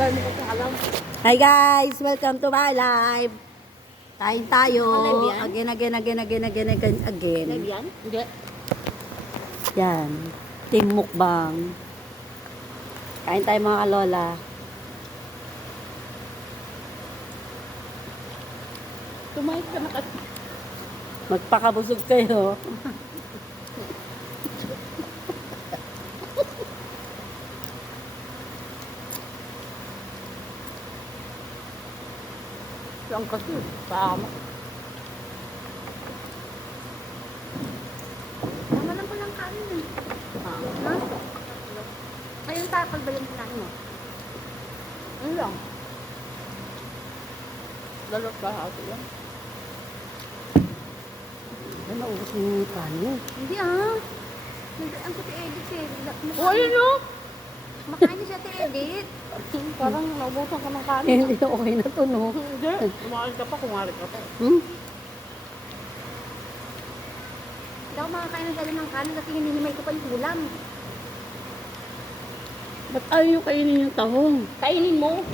Dahil mo kasi alam. Hi guys! Welcome to my live! Kain tayo. Live yan? Again. Live yan? Hindi. Yan. Team mukbang. Kain tayo mga kalola. Kumain ka na kasi. Magpakabusog kayo. Saan kasi? Paama. Tama lang palang kanin eh. Ha? Kayong takal ba yung kinain mo? Ano lang? Lalot ka hato yan. Ay, maubos mo yung kanin. Hindi ah. Ang ko si Edith eh. O, ayun o! Makain niya siya si Edith. Parang naubusan ka ng kanin. Hindi, okay na to, no? Hindi. Kumain ka pa, kumain ka pa. Hmm? Hindi ako makakain ng dali ng kanin kasi hinihimay ko pa yung ulam. Ba't ayaw yung kainin yung tahong? Kainin mo.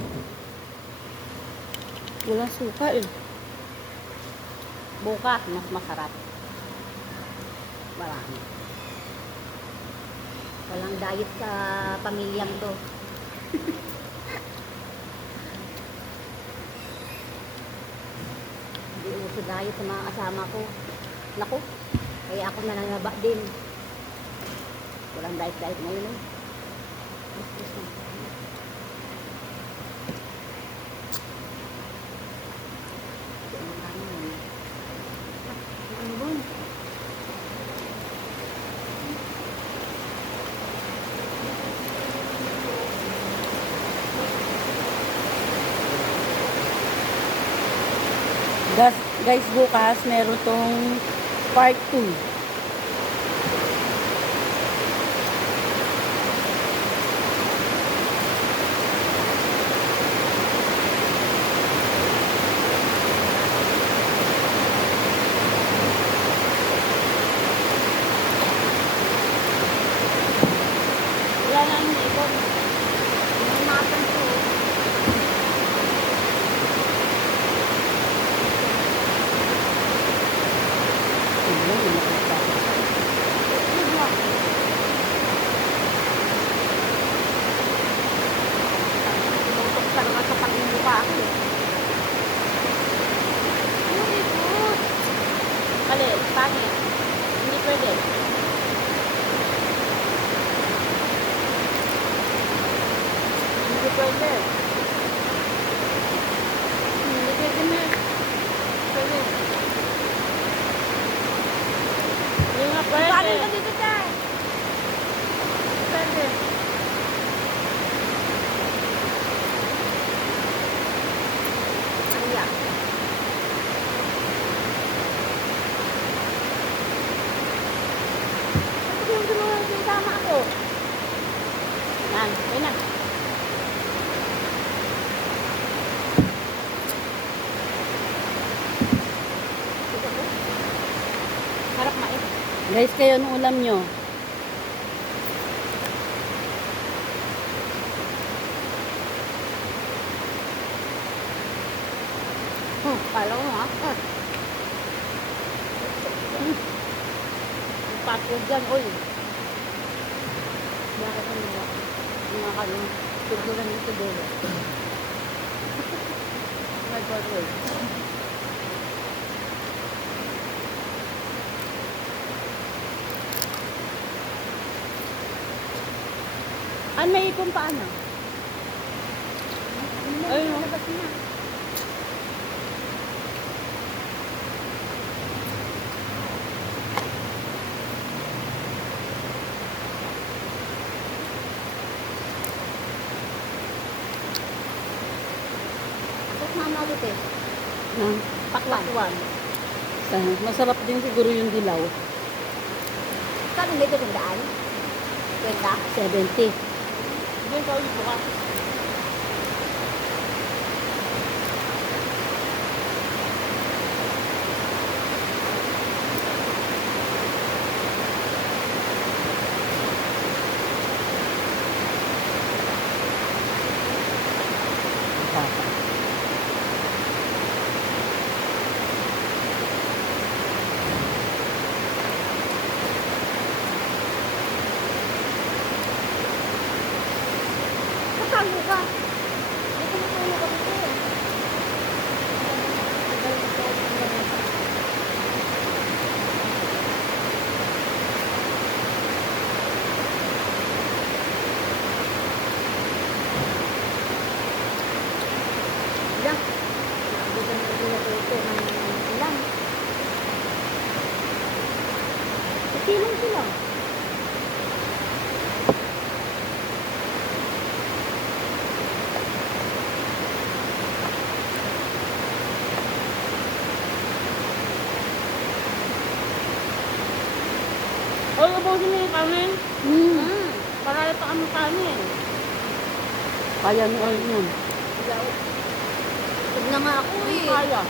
Walang suka eh. Bukas, mas masarap. Marami. Walang diet sa pamilyang to. Hindi uso diet sa mga kasama ko. Naku, kaya ako nananaba din. Walang diet ngayon eh. Ano ba? Guys, bukas meron tong part 2. Wala na ang ikot. May mapan ko. Tutok ka naman sa pag-imuka ako. Very good. Mali, pangit. Hindi pwede. Hindi pwede. Hindi pwede na. Pwede. Hindi nga pwede. Paano ka dito tayo? Pwede. Kuya. Ano yung ginawa yung tama ako? Yan, okay na. Harap mais. Guys, kayo anong ulam nyo? Kala ko nga. Patro dyan, oy. Bakit ano ba? Mga kanong tugulan dito dulo. My God, oy. Ay, may ikong paano? Ayun, oh. Labas na. Tapos mama ulit eh. Ah, Pakwan. masarap din siguro yung dilaw. Kano dito tandaan? Kwenta? 70. Diyan ka ulit bukas. Tayo ka. Hindi ko matulog ka dito. Ilang? Nabutan na rin natuto ng ilang. Silong sila. Oy, ubusin mo yung kanin. Hmm. Para pa kami kanin. Kaya ni Oil yan. Huwag na nga ako eh. Kaya.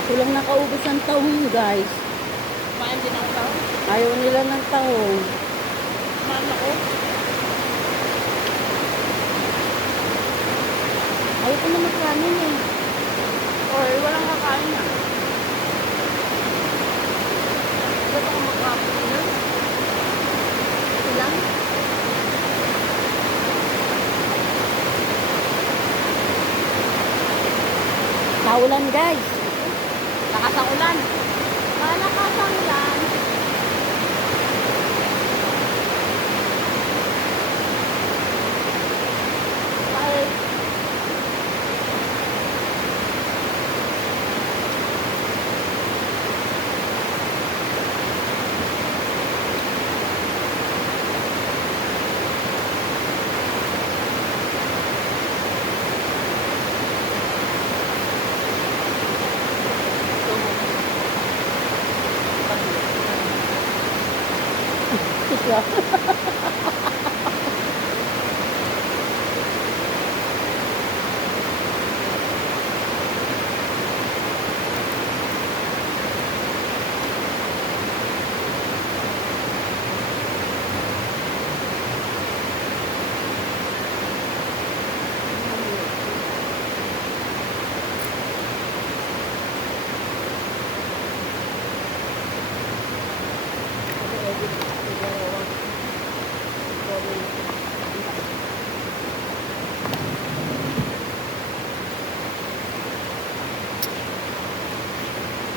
Ako lang nakaubos ng tahong, guys. Kumain din ako tao. Ayaw nila ng tahong. Kumain ako. Ayaw ko na magkanin eh. Oy, walang kakain na. Ba't ako mag-apos na? Ilang? Kaulan, guys. Lakas ang ulan. Malakas ang ulan. Kahit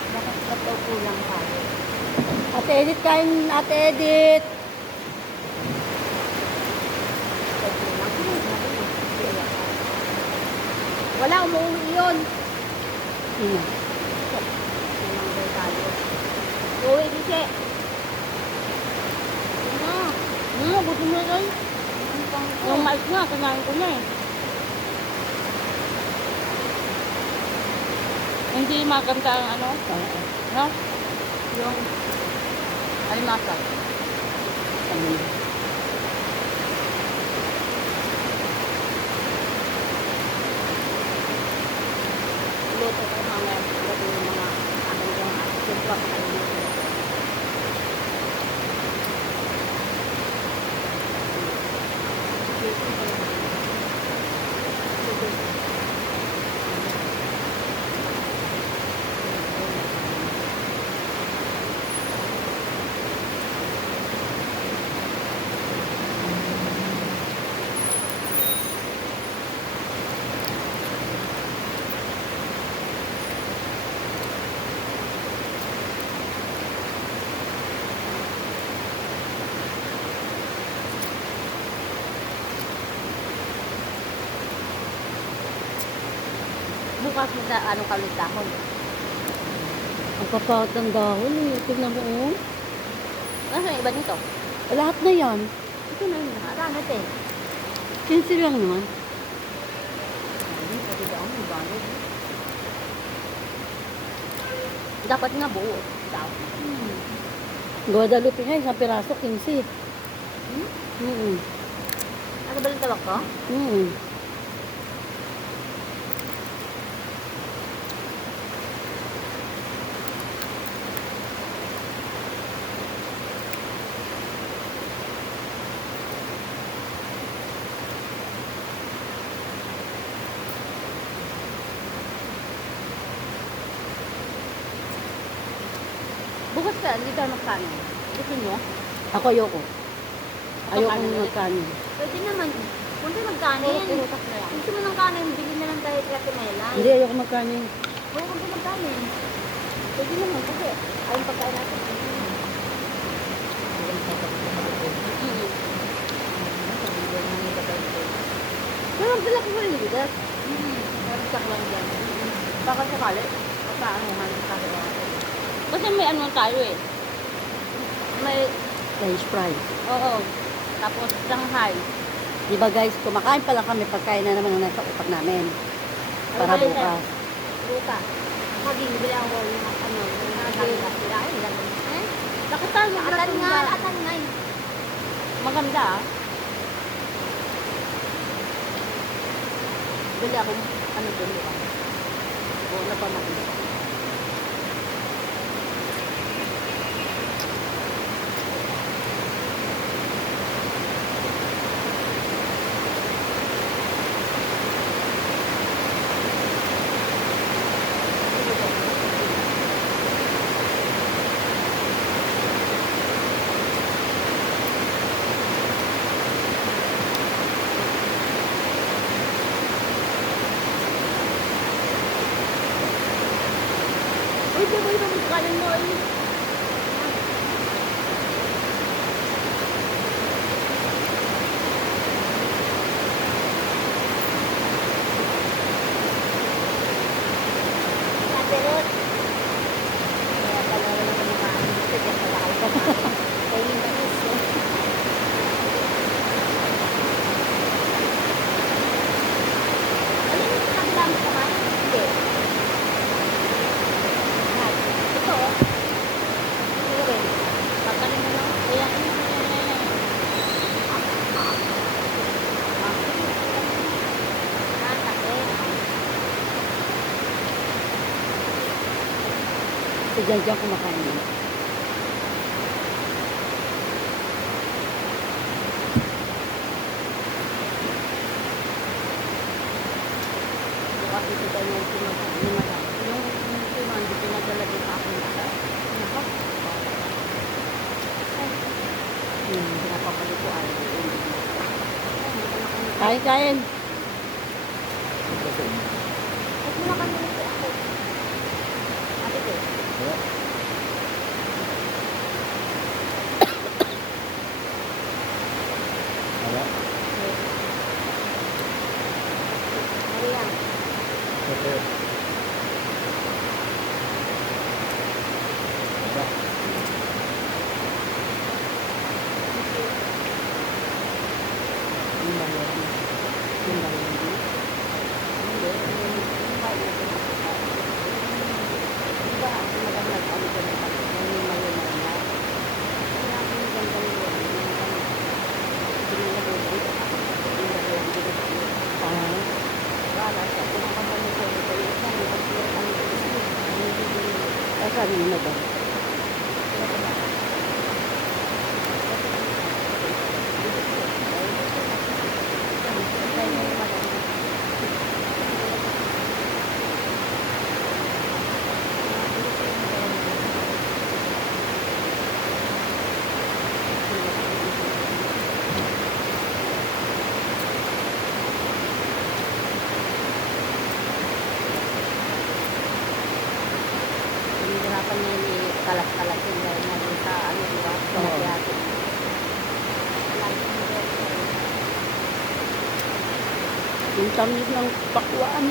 Bakit ba't daw kulang tayo? Ate Edith, kain. Ate Edith. Ba't kulang? Wala, umuwi yun. Sino? Kulang daw tayo. Uwi, Gise. gusto mo yun? Yung mais nga, kinain ko na eh. Hindi maganda ang ano? No? Yung alimasag. Luto ko mamaya. Luto yung mga aking yung siyempre ako kayo nito. Bukas mo sa anong kalit dahon. Ang kapaot ng dahon eh. Tignan mo oh. Nasaan yung iba dito? Lahat na yan. Ito na yung nakaranat eh. 15 lang naman. Pwede ba ang ibanod? Dapat nga buo. Daw. Guadalupe nga, isang piraso, 15. Ano ba yung tawag ko? Bukas ka, hindi tayo magkanin. Gusto nyo? Ako ayoko. Ayoko magkanin. Pwede naman. Kung di magkanin. Purutak na yan. Gusto mo ng kanin, bili na lang tayo kay Mela. Hindi, ayoko magkanin. Oo, kung di magkanin. Pwede naman kasi. Ayun pagkain natin. Pero ang bilak mo rin yung bigas. Nagsak lang dyan. Baka sakali. Pagkaanuhan sa kagawa. Kasi may ano tayo eh. May, French fries. oo. Tapos Shanghai. Di ba guys, kumakain pa lang kami pagkain na naman ang nasa utak namin. Para Ano ba yun, bukas. Luka. Sabi, bili ako yung ano, yung nagagila sila. Ay, nagagila. Nakita mo Atan nga, atan nga. Maganda ah. Bili ako ano doon di ba? Oo, napamaganda. Uy, di ba yung kanin mo eh? Ate Ruth. Kaya pala wala ka makain. Sige, wala kayo kumain. Kaya yung banis. Ano yung kabila mo kumain? Hindi. Lahat. Ito oh. Ito rin. Pagkanin mo lang. Ayan, ayan. Ah, sakit. Si Jan Jan kumakain na. Bukas ito tayo yung sumagal. Yung madam. Yung hindi pinadala din sa akin. Nako. Pinapapalikuan. Kain, kain. Huwag mo na kami nito ako. Ate ko. Maria. Yung bayan. Yung bayan. Hindi. Yung bahay na pinapakain. Diba, madam nag-ano ka na pa. Yung mayo-mayo na. Sinabi yung ganda nyo. Pinilagay dito. Pinilagay dito. Ah, Wala siya. Pinakaman niya sa ito. Yung isa, yung pag-iwan kami sa isa. sabi ni madam. Pinahirapan niya yung kalat-kalat yun dahil nga dun sa ano, di ba? Sa Oo. Magyati. Yung tamis ng pakuan.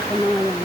Ako na nga lang.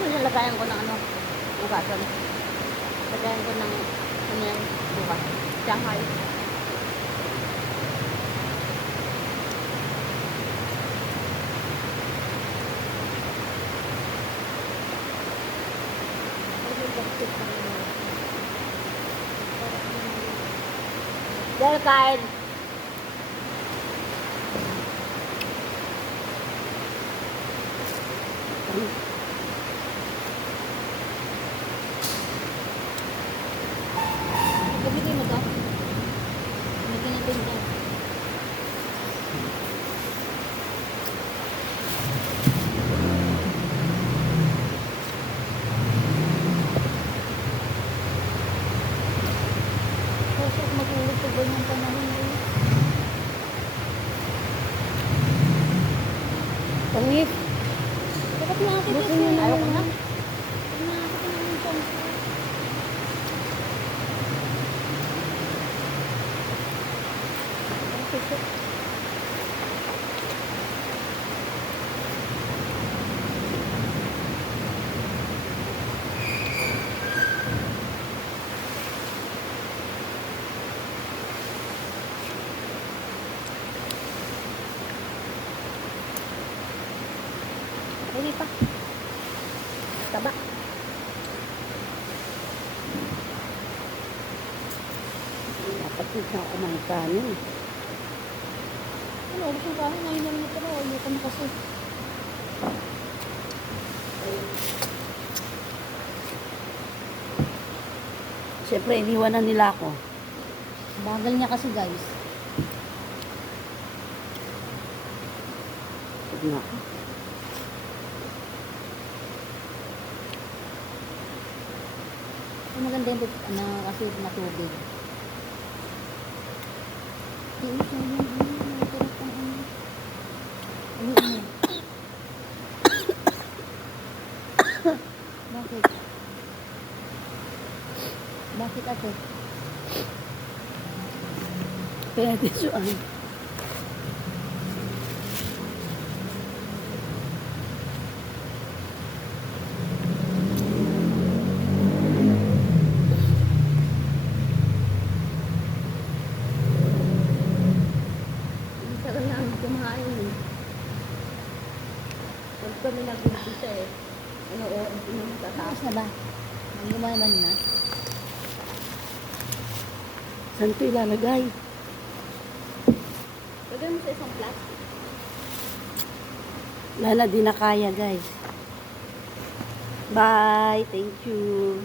Ito nilagayan ko ng ano, bukasan. Lagayan ko ng ano yan, bukas. Shanghai. Dahil kain. Gamitin mo to. Gamitin natin ito. Kasi matulog sa ganyan panahon eh. Pangit. Dapat nakakit Buti ito. nyo na Ayaw ko yun. na. Nakakit na yung chance ko. Hindi pa. Taba. Dapat hindi na ako kumain kanin. Ano, gusto ko kanin. Ngayon naman ito. Ayoko na kasi. Siyempre, iniwanan nila ako. Bagal niya kasi guys. Huwag na. Ang maganda yung ano, kasi matubig. Hindi siya yung masarap ang ano. Ano. Bakit? Bakit ate? Pwede suan. Ang tagal namin kumain eh. Pag kami nag-umpisa eh. Ano, hindi naman Tapos tatapos. na ba? Ang gumaman na? Saan ito ilalagay? Lagyan mo sa isang plastic. Wala na, di na kaya, guys. Bye. Thank you.